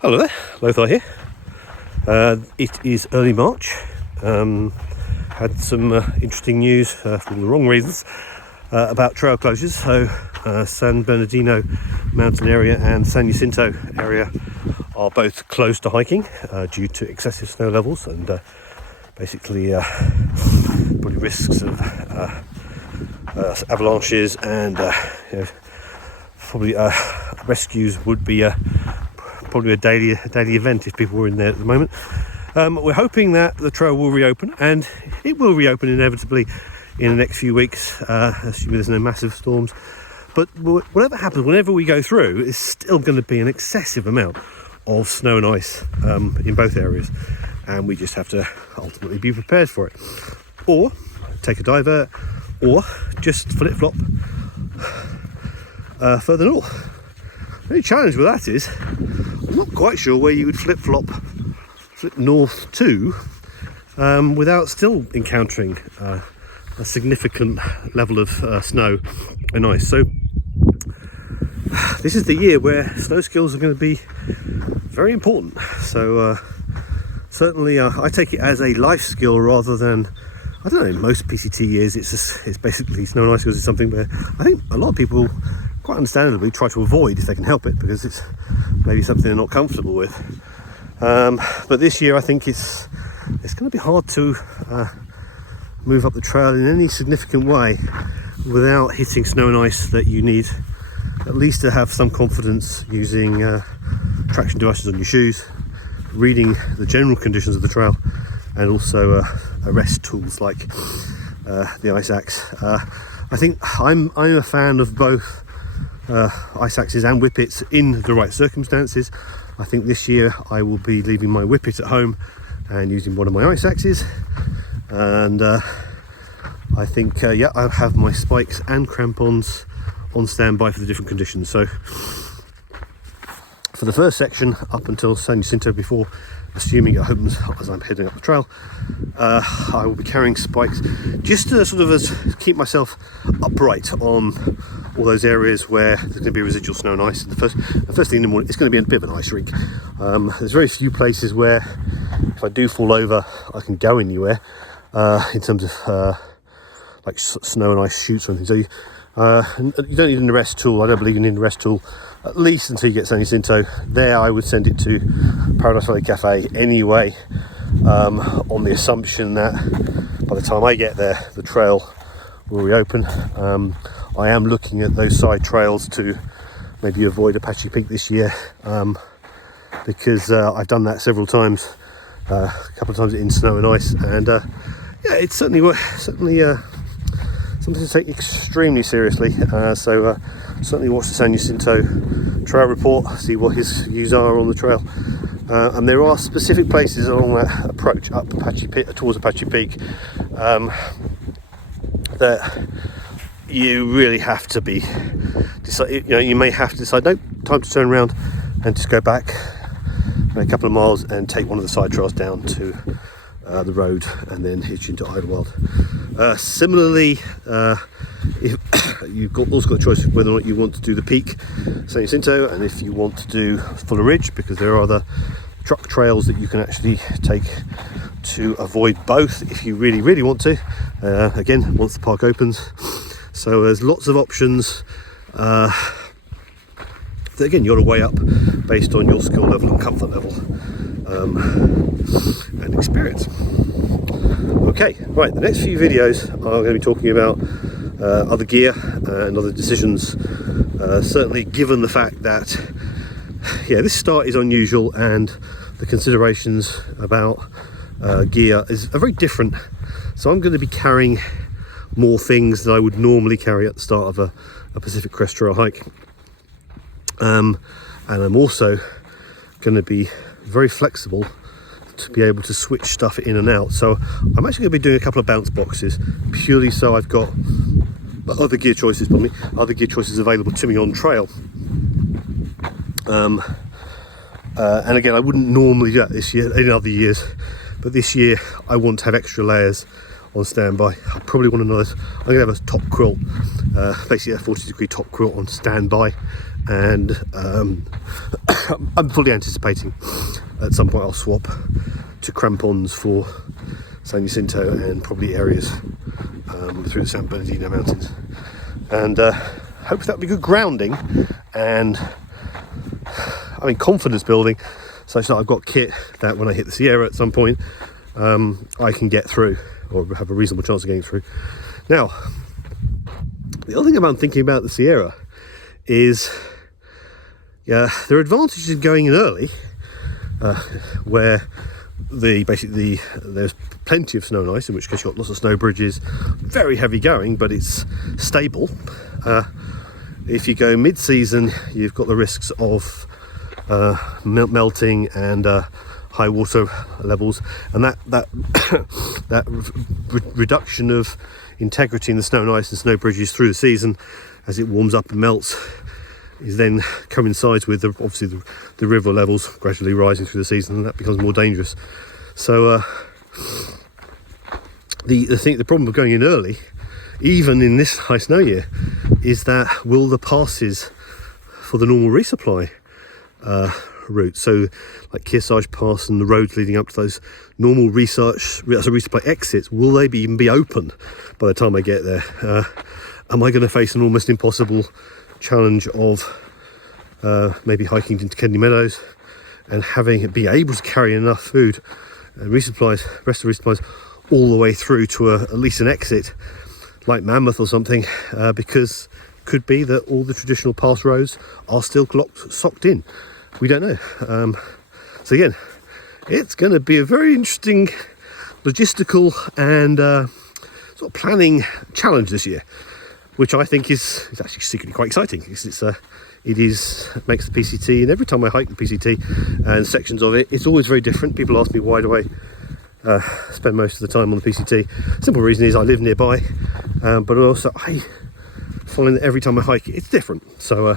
Hello there, Lothar here. It is early March. Had some interesting news for the wrong reasons about trail closures. So San Bernardino mountain area and San Jacinto area are both closed to hiking due to excessive snow levels and basically probably risks of avalanches and probably rescues would be probably a daily event if people were in there at the moment. We're hoping that the trail will reopen, and it will reopen inevitably in the next few weeks, assuming there's no massive storms. But whatever happens, whenever we go through, it's still going to be an excessive amount of snow and ice in both areas, and we just have to ultimately be prepared for it, or take a divert, or just flip-flop further north. The only challenge with that is I'm not quite sure where you would flip north to without still encountering a significant level of snow and ice. So this is the year where snow skills are going to be very important. So certainly I take it as a life skill rather than, I don't know, in most PCT years it's basically snow and ice skills is something where I think a lot of people quite understandably try to avoid if they can help it, because it's maybe something they're not comfortable with. But this year I think it's going to be hard to move up the trail in any significant way without hitting snow and ice that you need at least to have some confidence using traction devices on your shoes, reading the general conditions of the trail, and also arrest tools like the ice axe. I think I'm a fan of both ice axes and whippets in the right circumstances. I think this year I will be leaving my whippet at home and using one of my ice axes, and I think I have my spikes and crampons on standby for the different conditions. So for the first section up until San Jacinto, before assuming it opens as I'm heading up the trail, I will be carrying spikes just to sort of keep myself upright on all those areas where there's going to be residual snow and ice. The first thing in the morning, it's going to be a bit of an ice rink. There's very few places where if I do fall over I can go anywhere in terms of like snow and ice chutes or anything. So you don't need an arrest tool. I don't believe you need an arrest tool, at least until you get San Jacinto. There I would send it to Paradise Valley Cafe anyway, on the assumption that by the time I get there the trail will reopen. I am looking at those side trails to maybe avoid Apache Peak this year, because I've done that several times, a couple of times in snow and ice, and it's certainly something to take extremely seriously. So certainly watch the San Jacinto trail report, see what his views are on the trail. And there are specific places along that approach up towards Apache Peak that you really have to be decide. You may have to decide, no, time to turn around and just go back a couple of miles and take one of the side trails down to the road and then hitch into Idlewild. Similarly, if you've also got a choice of whether or not you want to do the peak San Jacinto, and if you want to do Fuller Ridge, because there are other truck trails that you can actually take to avoid both if you really want to, again once the park opens. So there's lots of options that again you got to weigh up based on your skill level and comfort level and experience. Okay, right, the next few videos are going to be talking about other gear and other decisions, certainly given the fact that this start is unusual and the considerations about gear are very different. So I'm going to be carrying more things than I would normally carry at the start of a Pacific Crest Trail hike, and I'm also going to be very flexible to be able to switch stuff in and out. So I'm actually going to be doing a couple of bounce boxes, purely so I've got other gear choices available to me on trail. And again, I wouldn't normally do that this year, in other years, but this year I want to have extra layers on standby. I probably want another, I'm going to have a top quilt, basically a 40-degree top quilt on standby, and I'm fully anticipating at some point I'll swap to crampons for San Jacinto and probably areas through the San Bernardino mountains, and hope that'll be good grounding and confidence building, such that I've got kit that when I hit the Sierra at some point I can get through, or have a reasonable chance of getting through. Now, the other thing I'm thinking about the Sierra is there are advantages in going in early, where there's plenty of snow and ice, in which case you've got lots of snow bridges, very heavy going, but it's stable. If you go mid-season, you've got the risks of melting and high water levels, and that reduction of integrity in the snow and ice and snow bridges through the season as it warms up and melts is then coincides with obviously the river levels gradually rising through the season, and that becomes more dangerous. So the problem of going in early, even in this high snow year, is that will the passes for the normal resupply route, so like Kearsarge Pass and the roads leading up to those normal resupply exits, will they even be open by the time I get there? Am I going to face an almost impossible challenge of maybe hiking into Kennedy Meadows and be able to carry enough food and rest of resupplies all the way through to at least an exit like Mammoth or something, because could be that all the traditional pass roads are still socked in. We don't know. So again, it's going to be a very interesting logistical and sort of planning challenge this year, which I think is actually secretly quite exciting, because it makes the PCT, and every time I hike the PCT and sections of it, it's always very different. People ask me, why do I spend most of the time on the PCT? Simple reason is I live nearby, but also I find that every time I hike it's different. So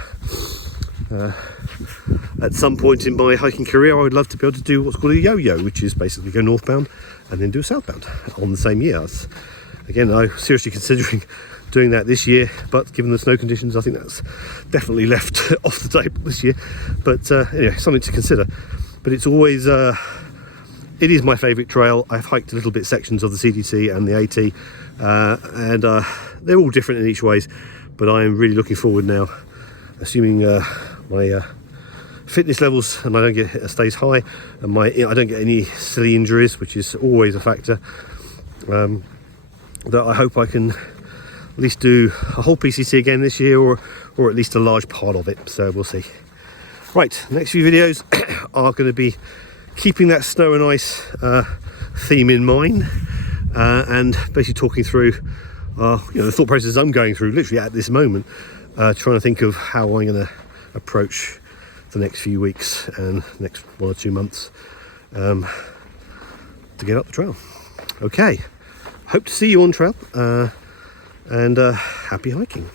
at some point in my hiking career, I would love to be able to do what's called a yo-yo, which is basically go northbound and then do southbound on the same year. Again, I'm seriously considering doing that this year, but given the snow conditions, I think that's definitely left off the table this year. But anyway, something to consider. But it's always it is my favourite trail. I've hiked a little bit sections of the CDT and the AT, and they're all different in each ways, but I am really looking forward now, assuming my fitness levels and I don't stays high, and I don't get any silly injuries, which is always a factor, that I hope I can at least do a whole PCT again this year, or at least a large part of it. So we'll see. Right, next few videos are going to be keeping that snow and ice theme in mind, and basically talking through the thought process I'm going through literally at this moment, trying to think of how I'm going to approach the next few weeks and next 1 or 2 months to get up the trail. Okay, hope to see you on trail, and happy hiking.